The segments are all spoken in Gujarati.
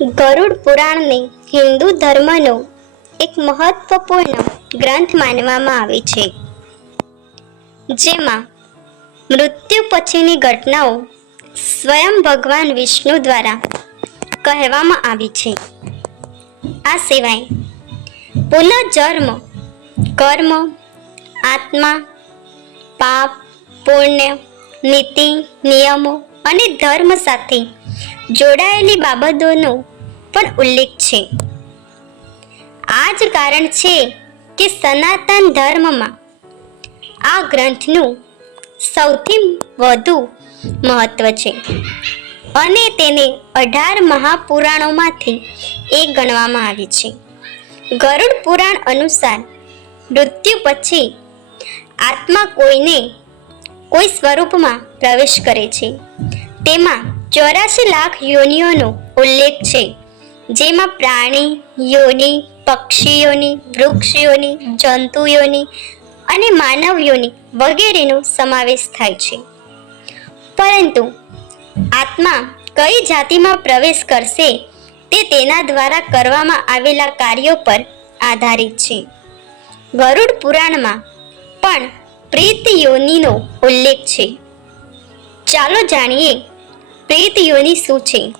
ગરુડ પુરાણને હિન્દુ ધર્મનો એક મહત્વપૂર્ણ ગ્રંથ માનવામાં આવે છે. જેમાં મૃત્યુ પછીની ઘટનાઓ સ્વયં ભગવાન વિષ્ણુ દ્વારા કહેવામાં આવી છે. આ સિવાય પુનઃજન્મ, કર્મ, આત્મા, પાપ, પુણ્ય, નીતિ, નિયમો અને ધર્મ સાથે જોડાયેલી બાબતોનો પણ ઉલ્લેખ છે. આ જ કારણ છે કે સનાતન ધર્મમાં આ ગ્રંથનું સૌથી વધુ મહત્વ છે અને તેને અઢાર મહાપુરાણોમાંથી એક ગણવામાં આવે છે. ગરુડ પુરાણ અનુસાર મૃત્યુ પછી આત્મા કોઈને કોઈ સ્વરૂપમાં પ્રવેશ કરે છે. તેમાં ચોરાશી લાખ યોનિઓનો ઉલ્લેખ છે. જેમાં પ્રાણી, યોની, પક્ષીઓની વૃક્ષયોની જંતુઓની અને માનવ વગેરેનો સમાવેશ થાય છે. પરંતુ આત્મા કઈ જાતિમાં પ્રવેશ કરશે તે તેના દ્વારા કરવામાં આવેલા કાર્યો પર આધારિત છે. ગરુડ પુરાણમાં પણ પ્રેત યોનિનો ઉલ્લેખ છે. ચાલો જાણીએ પ્રેત યોની શું છે.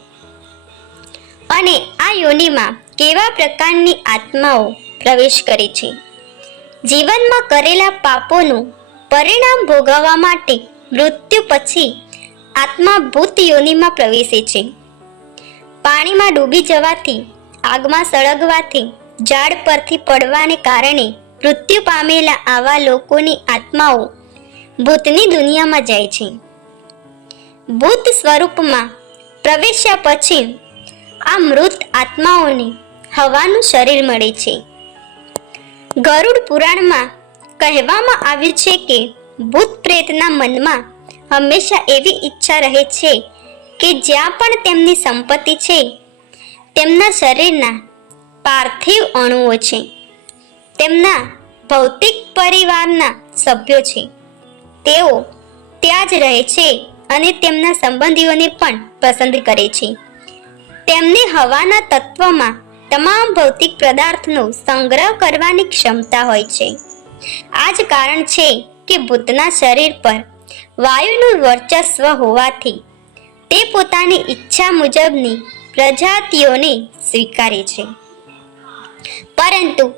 અને આ યોનિમાં કેવા પ્રકારની આત્માઓ પ્રવેશ કરે છે? જીવનમાં કરેલા પાપોનું પરિણામ ભોગવવા માટે મૃત્યુ પછી આત્મા ભૂત યોનિમાં પ્રવેશે છે. પાણીમાં ડૂબી જવાથી, આગમાં સળગવાથી, ઝાડ પરથી પડવાને કારણે મૃત્યુ પામેલા આવા લોકોની આત્માઓ ભૂતની દુનિયામાં જાય છે. ભૂત સ્વરૂપમાં પ્રવેશ્યા પછી આ મૃત આત્માઓને હવાનું શરીર મળે છે. ગરુડ પુરાણમાં કહેવામાં આવ્યું છે કે ભૂત પ્રેતના મનમાં હંમેશા એવી ઈચ્છા રહે છે કે જ્યાં પણ તેમની સંપત્તિ છે, તેમના શરીરના પાર્થિવ અણુઓ છે. તેમના ભૌતિક પરિવારના સભ્યો છે. તેઓ ત્યાં જ રહે છે અને તેમના સંબંધીઓને પણ પસંદ કરે છે. તેમને હવાના તત્વમાં તમામ ભૌતિક પદાર્થનો સંગ્રહ કરવાની ક્ષમતા હોય છે. આ જ કારણ છે કે ભૂતના શરીર પર વાયુનું વર્ચસ્વ હોવાથી તે પોતાની ઈચ્છા મુજબની પ્રજાતિઓને સ્વીકારે છે. પરંતુ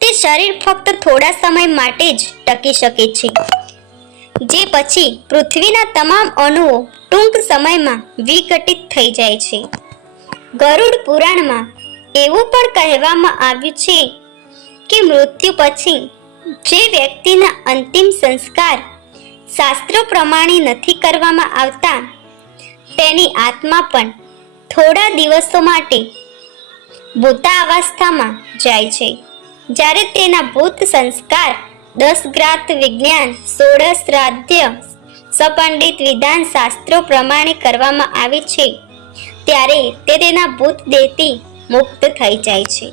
તે શરીર ફક્ત થોડા સમય માટે જ ટકી શકે છે. જે પછી પૃથ્વીના તમામ અણુઓ ટૂંક સમયમાં વિઘટિત થઈ જાય છે. ગરુડ પુરાણમાં એવું પણ કહેવામાં આવ્યું છે કે મૃત્યુ પછી જે વ્યક્તિના અંતિમ સંસ્કાર શાસ્ત્રો પ્રમાણે નથી કરવામાં આવતા, તેની આત્મા પણ થોડા દિવસો માટે ભૂતાવસ્થામાં જાય છે. જ્યારે તેના ભૂત સંસ્કાર દસ ગ્રાત વિજ્ઞાન સોળ શ્રાદ્ધ સપંડિત વિધાન શાસ્ત્રો પ્રમાણે કરવામાં આવે છે ત્યારે તે તેના ભૂત દેહથી મુક્ત થઈ જાય છે.